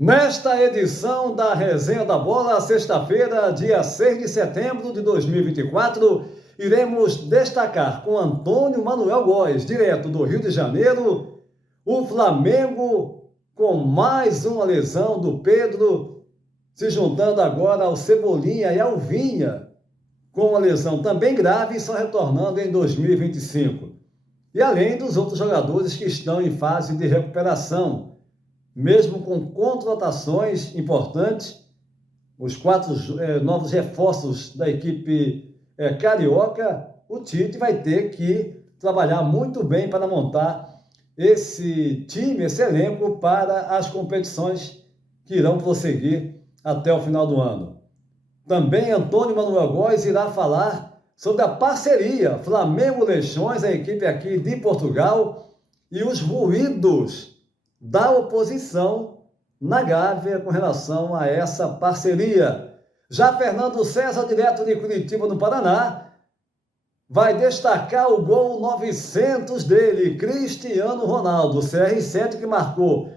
Nesta edição da Resenha da Bola, sexta-feira, dia 6 de setembro de 2024, iremos destacar com Antônio Manuel Góes, direto do Rio de Janeiro, o Flamengo com mais uma lesão do Pedro, se juntando agora ao Cebolinha e ao Vinha, com uma lesão também grave e só retornando em 2025. E além dos outros jogadores que estão em fase de recuperação, mesmo com contratações importantes, os 4 novos reforços da equipe carioca, o Tite vai ter que trabalhar muito bem para montar esse time, esse elenco para as competições que irão prosseguir até o final do ano. Também Antônio Manuel Góes irá falar sobre a parceria Flamengo-Leixões, a equipe aqui de Portugal, e os ruídos da oposição na Gávea com relação a essa parceria. Já Fernando César, direto de Curitiba, no Paraná, vai destacar o gol 900 dele, Cristiano Ronaldo, CR7, que marcou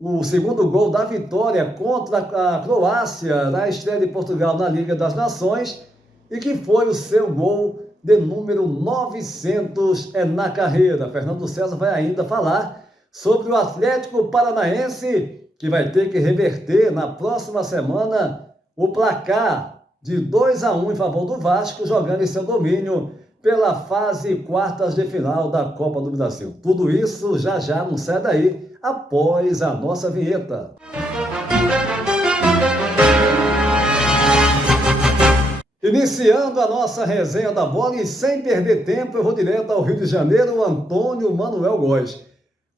o segundo gol da vitória contra a Croácia na estreia de Portugal na Liga das Nações e que foi o seu gol de número 900 na carreira. Fernando César vai ainda falar sobre o Atlético Paranaense, que vai ter que reverter na próxima semana o placar de 2-1 em favor do Vasco, jogando em seu domínio pela fase quartas de final da Copa do Brasil. Tudo isso já, não sai daí, após a nossa vinheta. Iniciando a nossa resenha da bola e sem perder tempo, eu vou direto ao Rio de Janeiro, Antônio Manuel Góes.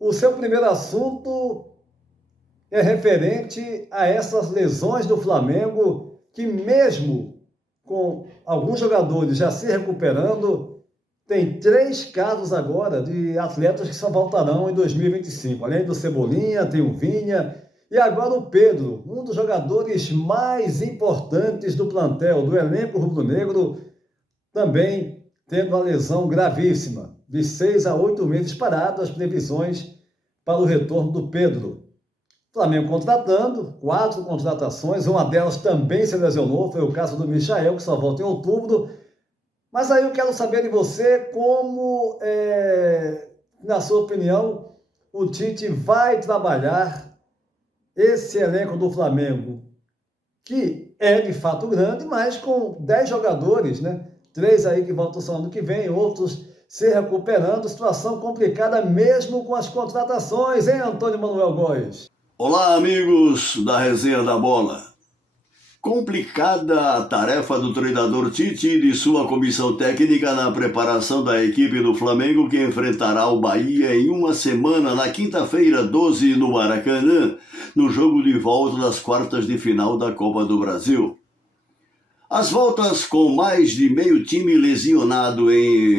O seu primeiro assunto é referente a essas lesões do Flamengo, que mesmo com alguns jogadores já se recuperando, tem 3 casos agora de atletas que só voltarão em 2025. Além do Cebolinha, tem o Vinha e agora o Pedro, um dos jogadores mais importantes do plantel, do elenco rubro-negro, também tendo uma lesão gravíssima. De 6 a 8 meses parado, as previsões para o retorno do Pedro. Flamengo contratando, 4 contratações, uma delas também se lesionou, foi o caso do Michael, que só volta em outubro. Mas aí eu quero saber de você como, na sua opinião, o Tite vai trabalhar esse elenco do Flamengo, que é de fato grande, mas com 10 jogadores, né? 3 aí que voltam só ano que vem, outros se recuperando, situação complicada mesmo com as contratações, hein, Antônio Manuel Góes? Olá, amigos da Resenha da Bola. Complicada a tarefa do treinador Tite e de sua comissão técnica na preparação da equipe do Flamengo, que enfrentará o Bahia em uma semana, na quinta-feira, 12, no Maracanã, no jogo de volta das quartas de final da Copa do Brasil. As voltas com mais de meio time lesionado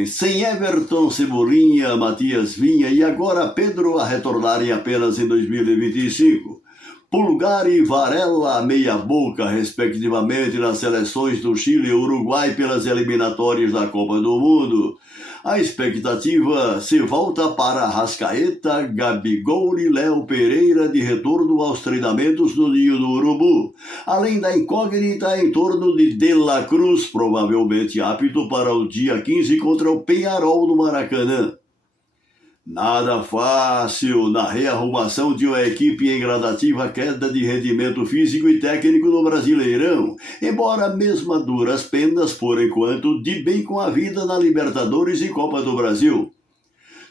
sem Everton, Cebolinha, Matias Vinha e agora Pedro a retornarem apenas em 2025. Pulgar e Varela meia boca, respectivamente, nas seleções do Chile e Uruguai pelas eliminatórias da Copa do Mundo. A expectativa se volta para Arrascaeta, Gabigol e Léo Pereira de retorno aos treinamentos no Ninho do Urubu, além da incógnita em torno de La Cruz, provavelmente apto para o dia 15 contra o Peñarol no Maracanã. Nada fácil na rearrumação de uma equipe em gradativa queda de rendimento físico e técnico no Brasileirão, embora mesmo a duras penas, por enquanto, de bem com a vida na Libertadores e Copa do Brasil.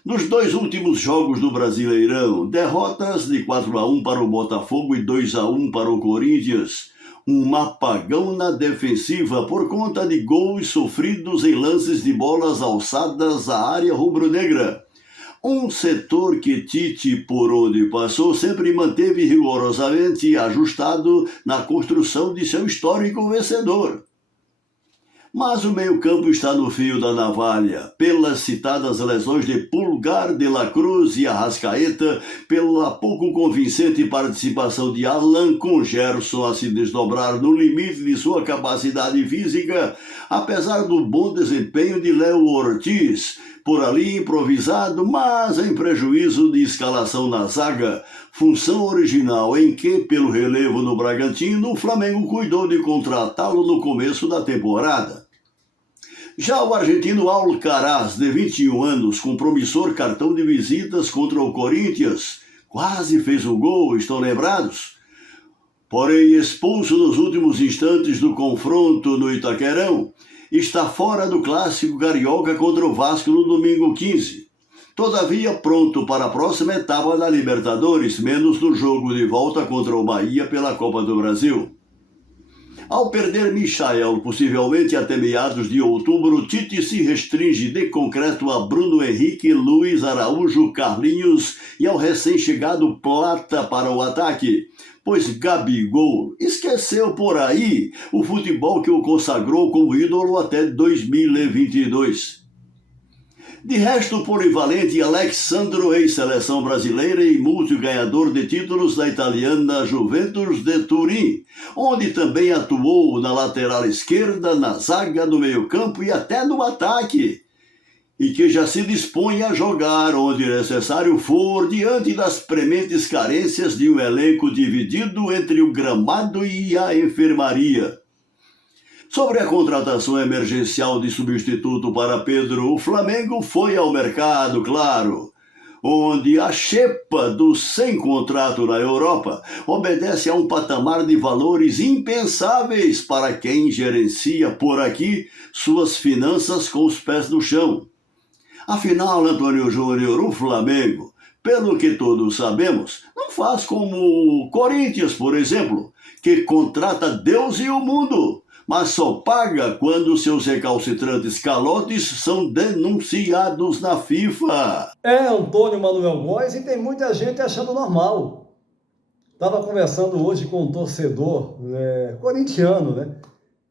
Nos 2 últimos jogos do Brasileirão, derrotas de 4-1 para o Botafogo e 2-1 para o Corinthians. Um apagão na defensiva por conta de gols sofridos em lances de bolas alçadas à área rubro-negra. Um setor que Tite, por onde passou, sempre manteve rigorosamente ajustado na construção de seu histórico vencedor. Mas o meio-campo está no fio da navalha, pelas citadas lesões de Pulgar, de La Cruz e Arrascaeta, pela pouco convincente participação de Alan, com Gerson a se desdobrar no limite de sua capacidade física, apesar do bom desempenho de Léo Ortiz, por ali improvisado, mas em prejuízo de escalação na zaga, função original em que, pelo relevo no Bragantino, o Flamengo cuidou de contratá-lo no começo da temporada. Já o argentino Alcaraz, de 21 anos, com promissor cartão de visitas contra o Corinthians, quase fez um gol, estão lembrados? Porém, expulso nos últimos instantes do confronto no Itaquerão, está fora do clássico carioca contra o Vasco no domingo 15. Todavia, pronto para a próxima etapa da Libertadores, menos no jogo de volta contra o Bahia pela Copa do Brasil. Ao perder Michael, possivelmente até meados de outubro, Tite se restringe de concreto a Bruno Henrique, Luiz Araújo, Carlinhos e ao recém-chegado Plata para o ataque, pois Gabigol esqueceu por aí o futebol que o consagrou como ídolo até 2022. De resto, o polivalente Alexandro, ex-seleção brasileira e multiganhador de títulos da italiana Juventus de Turim, onde também atuou na lateral esquerda, na zaga, no meio-campo e até no ataque, e que já se dispõe a jogar onde necessário for, diante das prementes carências de um elenco dividido entre o gramado e a enfermaria. Sobre a contratação emergencial de substituto para Pedro, o Flamengo foi ao mercado, claro, onde a xepa do sem contrato na Europa obedece a um patamar de valores impensáveis para quem gerencia por aqui suas finanças com os pés no chão. Afinal, Antônio Júnior, o Flamengo, pelo que todos sabemos, não faz como o Corinthians, por exemplo, que contrata Deus e o mundo, mas só paga quando seus recalcitrantes calotes são denunciados na FIFA. É Antônio Manuel Góes e tem muita gente achando normal. Estava conversando hoje com um torcedor corintiano, né?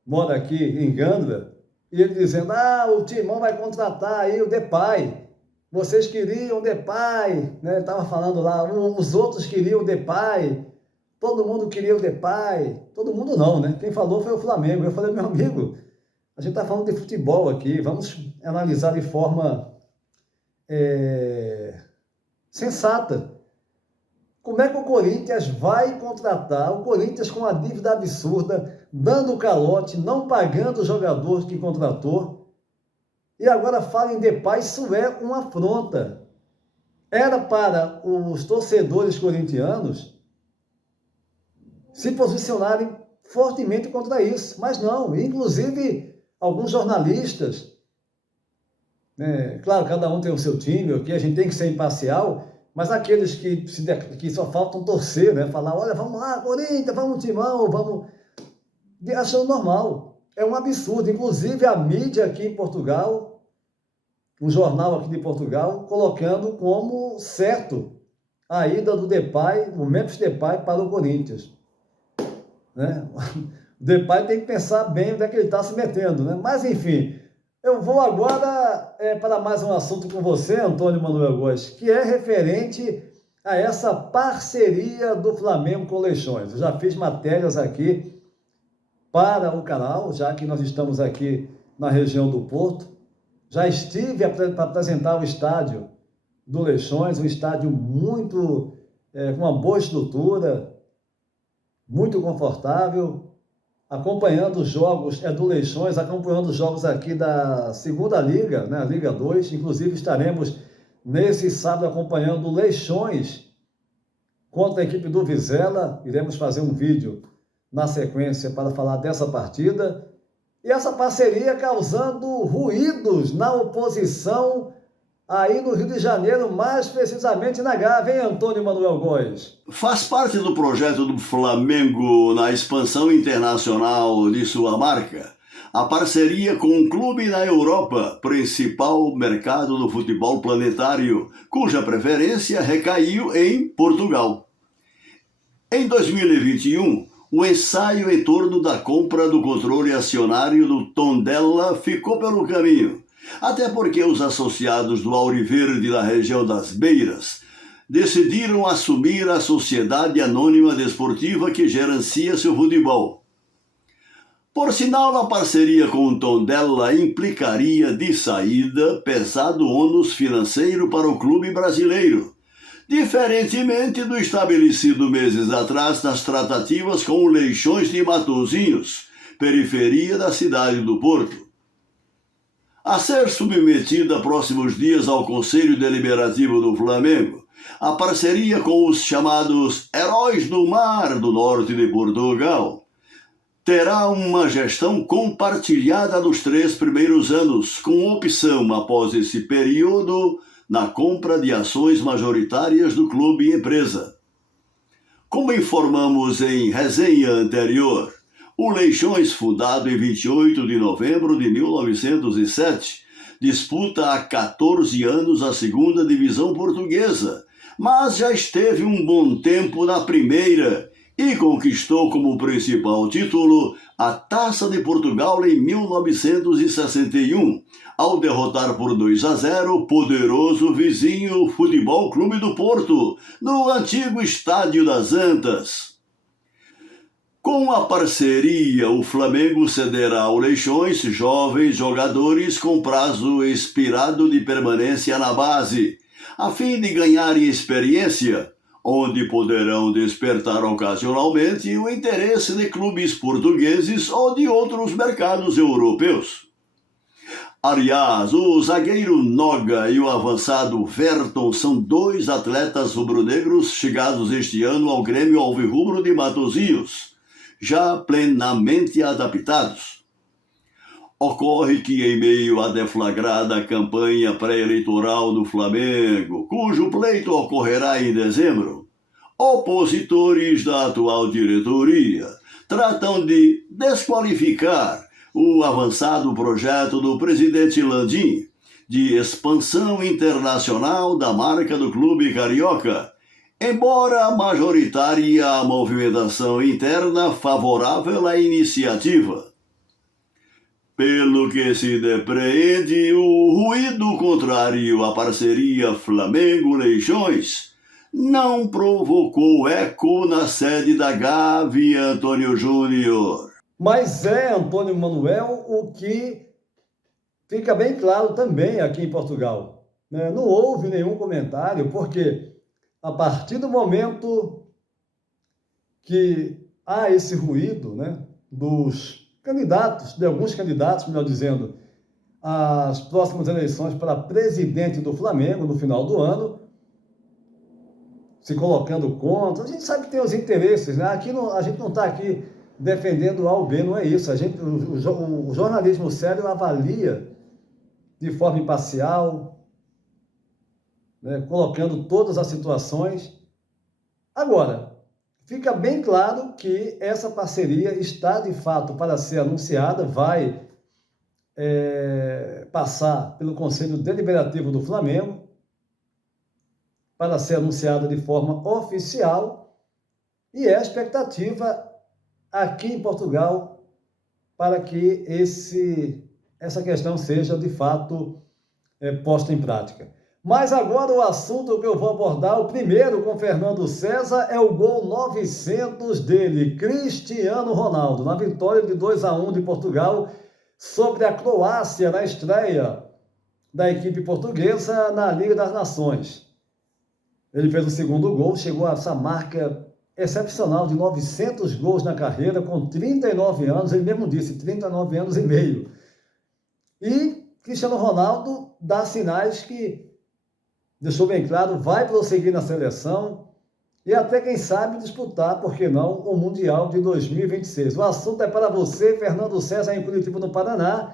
Mora aqui em Gandra, e ele dizendo, o Timão vai contratar aí o Depay. Vocês queriam o Depay, né? Estava falando lá, os outros queriam o Depay. Todo mundo queria o Depay, todo mundo não, né? Quem falou foi o Flamengo. Eu falei, meu amigo, a gente está falando de futebol aqui, vamos analisar de forma sensata. Como é que o Corinthians vai contratar, o Corinthians com uma dívida absurda, dando calote, não pagando o jogador que contratou, e agora fala em Depay, isso é uma afronta. Era para os torcedores corintianos se posicionarem fortemente contra isso, mas não, inclusive alguns jornalistas, claro, cada um tem o seu time, aqui a gente tem que ser imparcial, mas aqueles que só faltam torcer, né, falar, olha, vamos lá, Corinthians, vamos Timão, vamos, achando normal, é um absurdo, inclusive a mídia aqui em Portugal, um jornal aqui de Portugal, colocando como certo a ida do Depay, o Memphis Depay para o Corinthians. Né? O Depay tem que pensar bem onde é que ele está se metendo, né? Mas enfim, eu vou agora para mais um assunto com você, Antônio Manuel Góes, que é referente a essa parceria do Flamengo com Leixões. Eu já fiz matérias aqui para o canal, já que nós estamos aqui na região do Porto. Já estive para apresentar o estádio do Leixões, um estádio muito, com uma boa estrutura, muito confortável, acompanhando os jogos do Leixões, acompanhando os jogos aqui da segunda Liga, né, a Liga 2, inclusive estaremos nesse sábado acompanhando o Leixões contra a equipe do Vizela, iremos fazer um vídeo na sequência para falar dessa partida, e essa parceria causando ruídos na oposição aí no Rio de Janeiro, mais precisamente na Gávea, hein, Antônio Manuel Góes? Faz parte do projeto do Flamengo na expansão internacional de sua marca, a parceria com um clube na Europa, principal mercado do futebol planetário, cuja preferência recaiu em Portugal. Em 2021, o ensaio em torno da compra do controle acionário do Tondela ficou pelo caminho, até porque os associados do Auriverde da região das Beiras decidiram assumir a Sociedade Anônima Desportiva que gerencia seu futebol. Por sinal, a parceria com o Tondela implicaria de saída pesado ônus financeiro para o clube brasileiro, diferentemente do estabelecido meses atrás nas tratativas com o Leixões de Matosinhos, periferia da cidade do Porto. A ser submetida próximos dias ao Conselho Deliberativo do Flamengo, a parceria com os chamados Heróis do Mar do Norte de Portugal terá uma gestão compartilhada nos 3 primeiros anos, com opção, após esse período, na compra de ações majoritárias do clube e empresa. Como informamos em resenha anterior, o Leixões, fundado em 28 de novembro de 1907, disputa há 14 anos a 2ª divisão portuguesa, mas já esteve um bom tempo na primeira e conquistou como principal título a Taça de Portugal em 1961, ao derrotar por 2-0 o poderoso vizinho Futebol Clube do Porto, no antigo Estádio das Antas. Com a parceria, o Flamengo cederá ao Leixões jovens jogadores com prazo expirado de permanência na base, a fim de ganharem experiência, onde poderão despertar ocasionalmente o interesse de clubes portugueses ou de outros mercados europeus. Aliás, o zagueiro Noga e o avançado Verton são 2 atletas rubro-negros chegados este ano ao Grêmio Alvirrubro de Matosinhos, já plenamente adaptados. Ocorre que, em meio à deflagrada campanha pré-eleitoral do Flamengo, cujo pleito ocorrerá em dezembro, opositores da atual diretoria tratam de desqualificar o avançado projeto do presidente Landim de expansão internacional da marca do clube carioca, embora majoritária a movimentação interna favorável à iniciativa. Pelo que se depreende, o ruído contrário à parceria Flamengo-Leixões não provocou eco na sede da Gávea, Antônio Júnior. Mas é, Antônio Manuel, o que fica bem claro também aqui em Portugal, né? Não houve nenhum comentário, porque a partir do momento que há esse ruído, né, dos candidatos, de alguns candidatos, melhor dizendo, às próximas eleições para presidente do Flamengo no final do ano, se colocando contra, a gente sabe que tem os interesses, né? Aqui não, a gente não está aqui defendendo A ou B, não é isso. O jornalismo sério avalia de forma imparcial, né, colocando todas as situações. Agora, fica bem claro que essa parceria está, de fato, para ser anunciada, vai passar pelo Conselho Deliberativo do Flamengo, para ser anunciada de forma oficial, e é a expectativa aqui em Portugal para que essa questão seja, de fato, posta em prática. Mas agora o assunto que eu vou abordar, o primeiro com Fernando César, é o gol 900 dele, Cristiano Ronaldo, na vitória de 2-1 de Portugal sobre a Croácia na estreia da equipe portuguesa na Liga das Nações. Ele fez o segundo gol, chegou a essa marca excepcional de 900 gols na carreira, com 39 anos, ele mesmo disse, 39 anos e meio. E Cristiano Ronaldo dá sinais que, deixou bem claro, vai prosseguir na seleção e até, quem sabe, disputar, por que não, o Mundial de 2026. O assunto é para você, Fernando César, em Curitiba, no Paraná.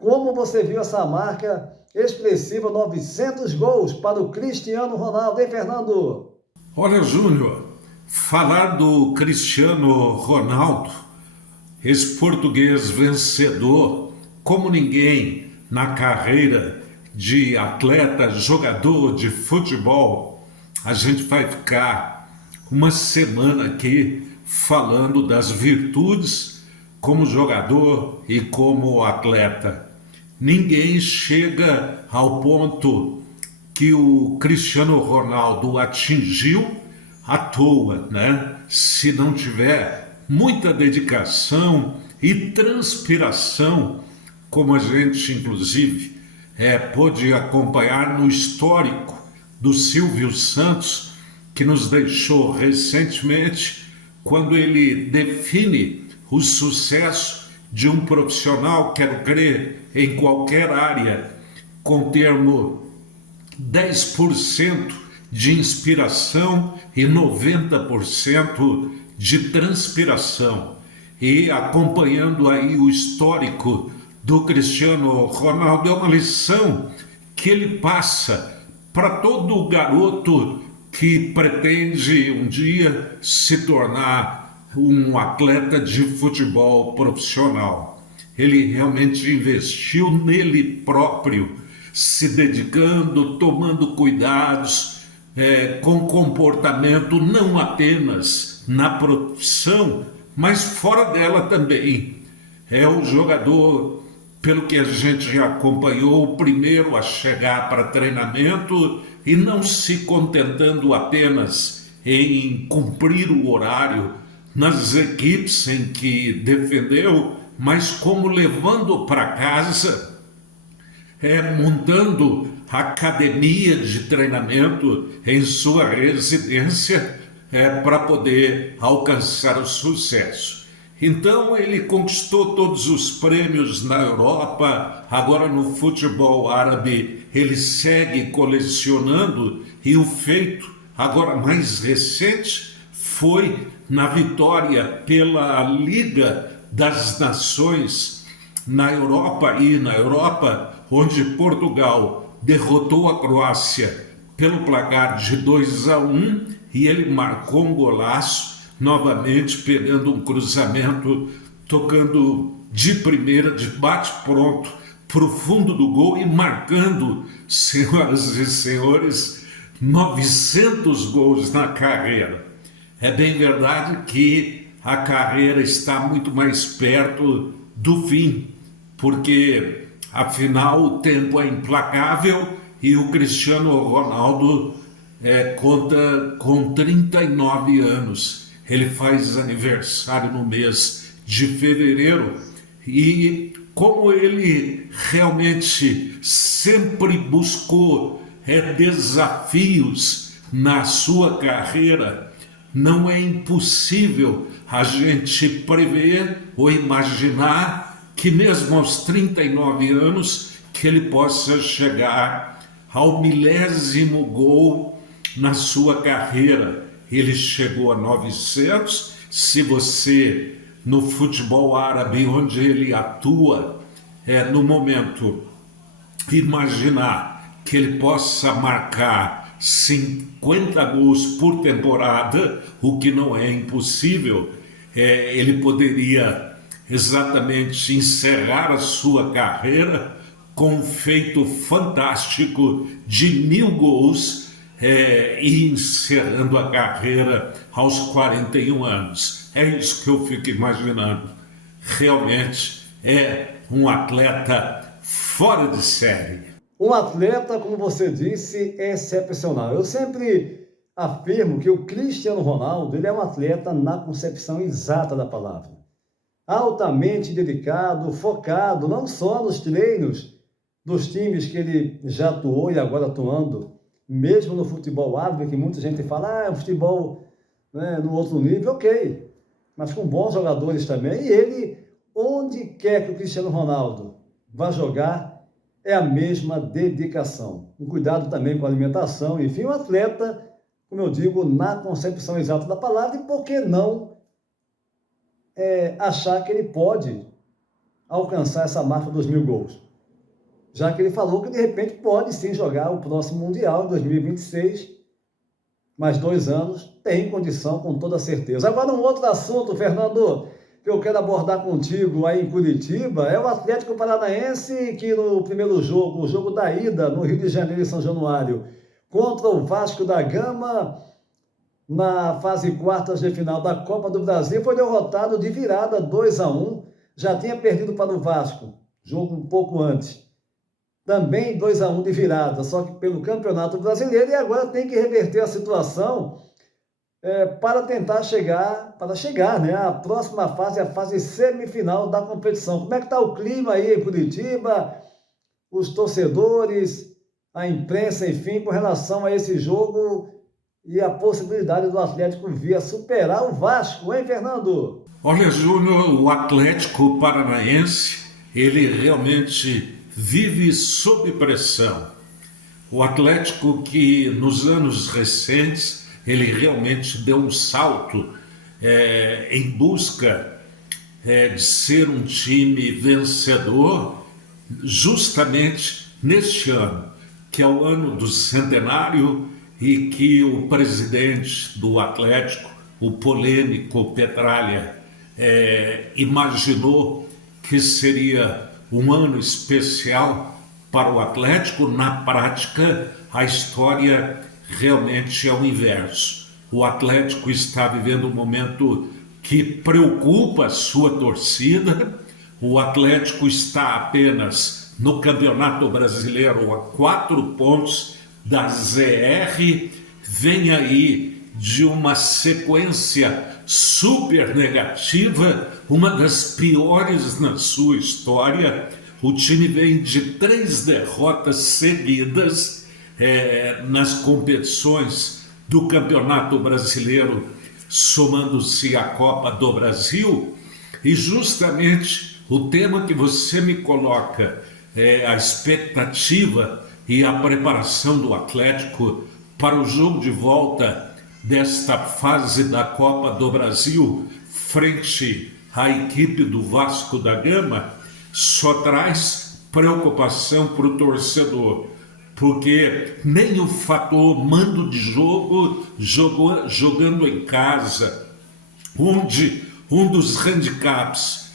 Como você viu essa marca expressiva, 900 gols para o Cristiano Ronaldo, hein, Fernando? Olha, Júnior, falar do Cristiano Ronaldo, esse português vencedor, como ninguém na carreira de atleta, jogador de futebol, a gente vai ficar uma semana aqui falando das virtudes como jogador e como atleta. Ninguém chega ao ponto que o Cristiano Ronaldo atingiu à toa, né? Se não tiver muita dedicação e transpiração, como a gente, inclusive, pôde acompanhar no histórico do Silvio Santos, que nos deixou recentemente, quando ele define o sucesso de um profissional, quero crer, em qualquer área, com o termo 10% de inspiração e 90% de transpiração. E acompanhando aí o histórico do Cristiano Ronaldo, é uma lição que ele passa para todo garoto que pretende um dia se tornar um atleta de futebol profissional. Ele realmente investiu nele próprio, se dedicando, tomando cuidados, com comportamento não apenas na profissão, mas fora dela também. É o jogador, pelo que a gente já acompanhou, o primeiro a chegar para treinamento e não se contentando apenas em cumprir o horário nas equipes em que defendeu, mas como levando para casa, montando academia de treinamento em sua residência para poder alcançar o sucesso. Então ele conquistou todos os prêmios na Europa, agora no futebol árabe ele segue colecionando, e o feito agora mais recente foi na vitória pela Liga das Nações na Europa, onde Portugal derrotou a Croácia pelo placar de 2-1, e ele marcou um golaço, novamente pegando um cruzamento, tocando de primeira, de bate-pronto, para o fundo do gol e marcando, senhoras e senhores, 900 gols na carreira. É bem verdade que a carreira está muito mais perto do fim, porque afinal o tempo é implacável e o Cristiano Ronaldo conta com 39 anos. Ele faz aniversário no mês de fevereiro e como ele realmente sempre buscou desafios na sua carreira, não é impossível a gente prever ou imaginar que mesmo aos 39 anos que ele possa chegar ao 1000º gol na sua carreira. Ele chegou a 900. Se você, no futebol árabe onde ele atua, no momento, imaginar que ele possa marcar 50 gols por temporada, o que não é impossível, ele poderia exatamente encerrar a sua carreira com um feito fantástico de 1000 gols, e encerrando a carreira aos 41 anos. É isso que eu fico imaginando. Realmente é um atleta fora de série. Um atleta, como você disse, excepcional. Eu sempre afirmo que o Cristiano Ronaldo ele é um atleta na concepção exata da palavra. Altamente dedicado, focado, não só nos treinos dos times que ele já atuou e agora atuando, mesmo no futebol árabe, que muita gente fala, é um futebol, né, no outro nível, ok, mas com bons jogadores também. E ele, onde quer que o Cristiano Ronaldo vá jogar, é a mesma dedicação. Um cuidado também com a alimentação, enfim, um atleta, como eu digo, na concepção exata da palavra, e por que não achar que ele pode alcançar essa marca dos 1000 gols? Já que ele falou que de repente pode sim jogar o próximo Mundial em 2026, mais 2 anos, tem condição com toda certeza. Agora um outro assunto, Fernando, que eu quero abordar contigo aí em Curitiba, é o Atlético Paranaense que no primeiro jogo, o jogo da ida no Rio de Janeiro e São Januário, contra o Vasco da Gama, na fase quartas de final da Copa do Brasil, foi derrotado de virada 2-1, já tinha perdido para o Vasco, jogo um pouco antes. Também 2-1 de virada, só que pelo Campeonato Brasileiro, e agora tem que reverter a situação para tentar chegar, né, à próxima fase, a fase semifinal da competição. Como é que está o clima aí em Curitiba, os torcedores, a imprensa, enfim, com relação a esse jogo e a possibilidade do Atlético vir a superar o Vasco, hein, Fernando? Olha, Júnior, o Atlético Paranaense, ele realmente vive sob pressão. O Atlético que nos anos recentes, ele realmente deu um salto em busca de ser um time vencedor justamente neste ano, que é o ano do centenário e que o presidente do Atlético, o polêmico Petralha, imaginou que seria um ano especial para o Atlético. Na prática, a história realmente é o inverso. O Atlético está vivendo um momento que preocupa a sua torcida. O Atlético está apenas no Campeonato Brasileiro a 4 pontos da ZR, vem aí de uma sequência super negativa, uma das piores na sua história. O time vem de 3 derrotas seguidas nas competições do Campeonato Brasileiro, somando-se à Copa do Brasil, e justamente o tema que você me coloca, a expectativa e a preparação do Atlético para o jogo de volta desta fase da Copa do Brasil frente à equipe do Vasco da Gama, só traz preocupação para o torcedor, porque nem o fator mando de jogo, jogando em casa, onde um dos handicaps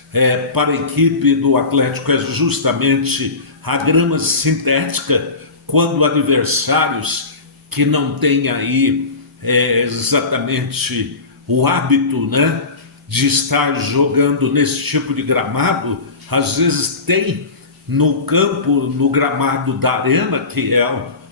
para a equipe do Atlético é justamente a grama sintética, quando adversários que não têm aí exatamente o hábito, né, de estar jogando nesse tipo de gramado, às vezes tem no campo, no gramado da Arena, que é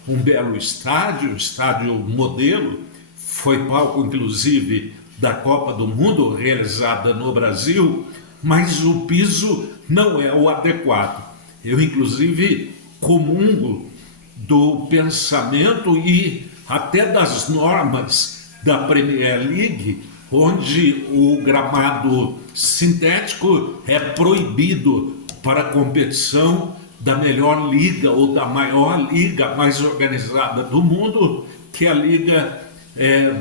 um belo estádio modelo, foi palco inclusive da Copa do Mundo realizada no Brasil, mas o piso não é o adequado. Eu inclusive comungo do pensamento e até das normas da Premier League, onde o gramado sintético é proibido para a competição da melhor liga ou da maior liga mais organizada do mundo, que é a Liga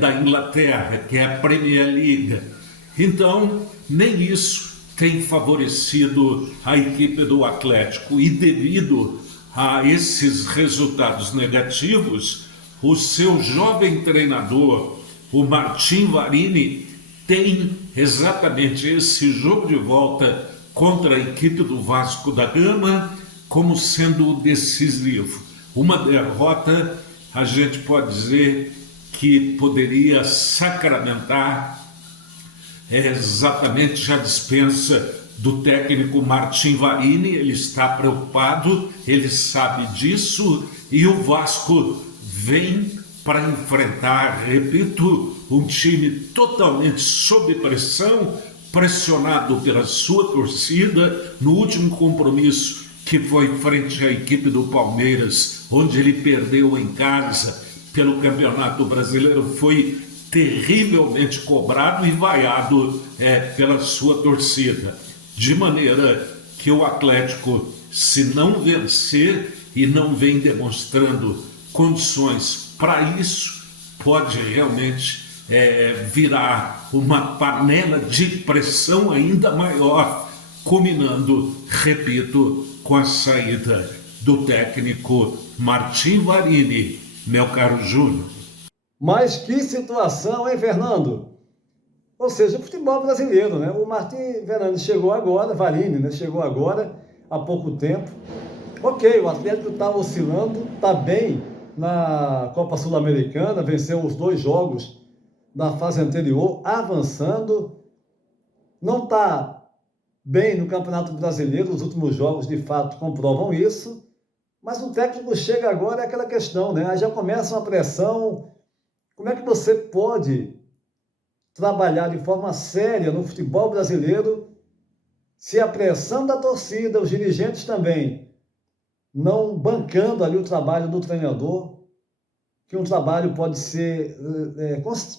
da Inglaterra, que é a Premier League. Então, nem isso tem favorecido a equipe do Atlético, e devido a esses resultados negativos, o seu jovem treinador, o Martim Varini, tem exatamente esse jogo de volta contra a equipe do Vasco da Gama como sendo decisivo. Uma derrota, a gente pode dizer que poderia sacramentar exatamente a dispensa do técnico Martim Varini. Ele está preocupado, ele sabe disso, e o Vasco vem para enfrentar, repito, um time totalmente sob pressão, pressionado pela sua torcida. No último compromisso, que foi frente à equipe do Palmeiras, onde ele perdeu em casa pelo Campeonato Brasileiro, foi terrivelmente cobrado e vaiado pela sua torcida. De maneira que o Atlético, se não vencer e não vem demonstrando condições para isso, pode realmente virar uma panela de pressão ainda maior, culminando, repito, com a saída do técnico Martim Varini, meu caro Júnior. Mas que situação, hein, Fernando? Ou seja, o futebol brasileiro, né? O Martim Varini chegou agora, chegou agora, há pouco tempo. Ok, o Atlético está oscilando, está bem na Copa Sul-Americana, venceu os 2 jogos da fase anterior, avançando. Não está bem no Campeonato Brasileiro, os últimos jogos de fato comprovam isso, mas o técnico chega agora, é aquela questão, né? Aí já começa uma pressão. Como é que você pode trabalhar de forma séria no futebol brasileiro, se a pressão da torcida, os dirigentes também, não bancando ali o trabalho do treinador, que um trabalho pode ser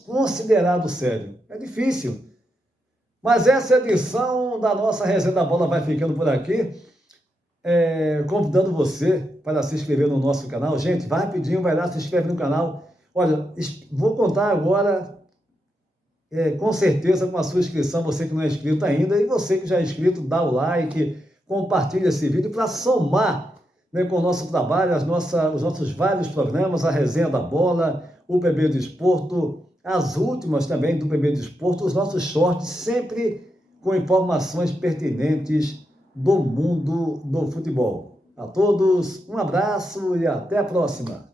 considerado sério. É difícil. Mas essa edição da nossa Resenha da Bola vai ficando por aqui, convidando você para se inscrever no nosso canal. Gente, vai rapidinho, vai lá, se inscreve no canal. Olha, vou contar agora, com certeza, com a sua inscrição, você que não é inscrito ainda, e você que já é inscrito, dá o like, compartilha esse vídeo para somar, né, com o nosso trabalho, os nossos vários programas, a Resenha da Bola, o PB Desporto, as últimas também do PB Desporto, os nossos shorts, sempre com informações pertinentes do mundo do futebol. A todos, um abraço e até a próxima.